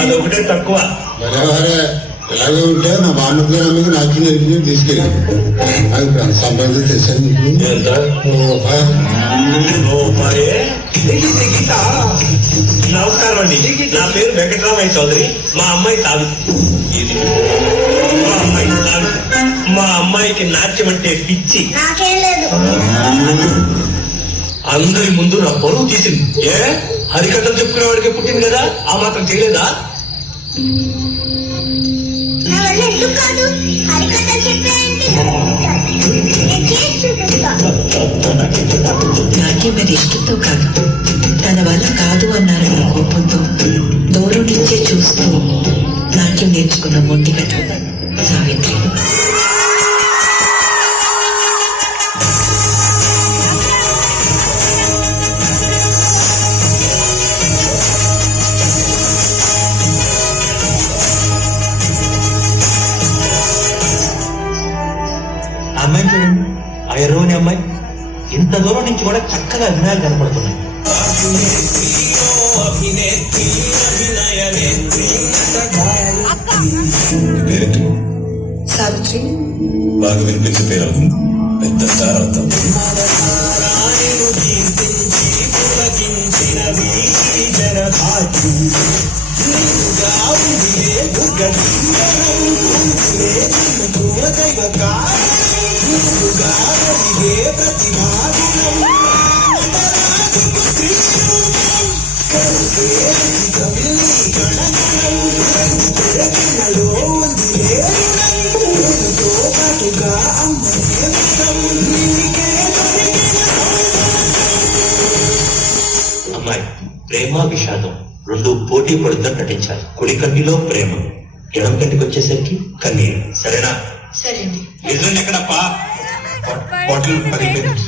అదొకటే తక్కువ. ఎలాగే ఉంటే నా బామ్మగారు నాకు నేర్పి తీసుకెళ్ళి అది సంబంధం తెచ్చాను. నమస్కారం అండి, నా పేరు వెంకటరామయ్య చౌదరి. మా అమ్మాయి సావిత్రి. మా అమ్మాయికి నాట్యం అంటే పిచ్చి. అందరి ముందు నా పొరుగు తీసింది. హరికథలు చెప్పుకునేవాడికి పుట్టింది కదా, ఆ మాత్రం చేయలేదా? నాట్యం మీద ఇష్టంతో కాదు, తన వల్ల కాదు అన్నారన్న కోపంతో దూరం నుంచే చూస్తూ నాట్యం నేర్చుకున్న మొండిగట సావిత్రి. అమ్మాయి చూడండి, ఆ ఎర్రని అమ్మాయి. ఇంత దూరం నుంచి కూడా చక్కగా అభినయాలు కనపడుతున్నాయి. సావిత్రి బాగా వినిపించే పేరు అవుతుంది, పెద్ద స్టార్ అవుతాం. అమ్మాయి ప్రేమ విషాదం రెండు పోటీ పడుతూ నటించాలి. కుడి కంటిలో ప్రేమ, ఎడం కంటికి వచ్చేసరికి కన్నీరు. సరేనా? సరే అండి. నిజం ఎక్కడప్పా? బాటిల్ పగిలిపోయింది.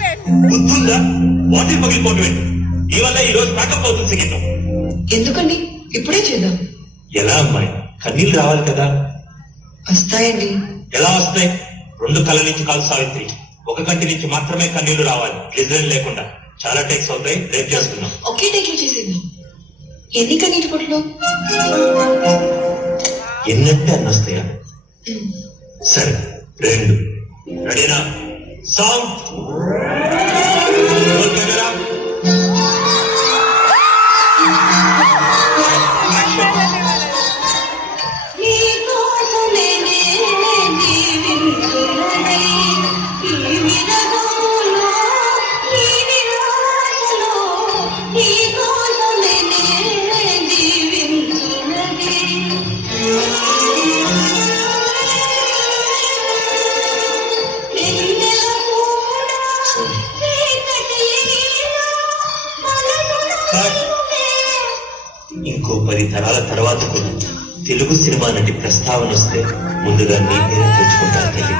గుర్తుందా? బాటిల్ పగిలిపోవటం ఏంటి? ఈ వల్ల ఈ రోజు ప్యాకప్ అవుతుంది. సంగీతం ఎందుకండి, ఇప్పుడే చేద్దాం. ఎలా అమ్మాయి? కన్నీళ్ళు రావాలి కదా. వస్తాయండి. ఎలా వస్తాయి? రెండు కళ్ళ నుంచి కాదు సావిత్రి, ఒక కంటి నుంచి మాత్రమే కన్నీళ్లు రావాలి, గ్లిజరిన్ లేకుండా. చాలా టేక్స్ అవుతాయి, రేపు చేసుకున్నాం. ఒకే టేక్లో చేసేద్దాం. ఎన్ని కన్నీటి పొట్లు? ఎన్నంటే అన్ని వస్తాయా? సరే, 2. రెడీనా? సాంగ్. ఇంకో 10 తరాల తర్వాత కూడా తెలుగు సినిమా నటి ప్రస్తావన వస్తే ముందుగా నీ పేరు తెచ్చుకుంటాను తల్లి.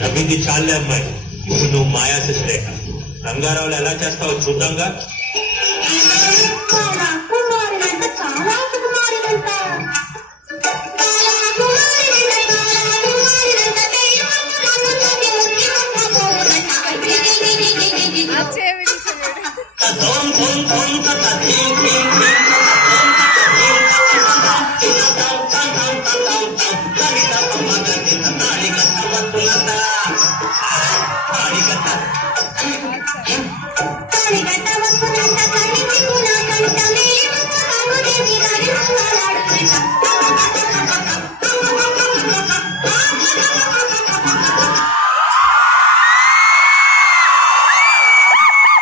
నవ్వింది చాలే అమ్మాయి, ఇప్పుడు నువ్వు మాయా శశిరేఖ. రంగారావులు ఎలా చేస్తావో చూద్దాంగా.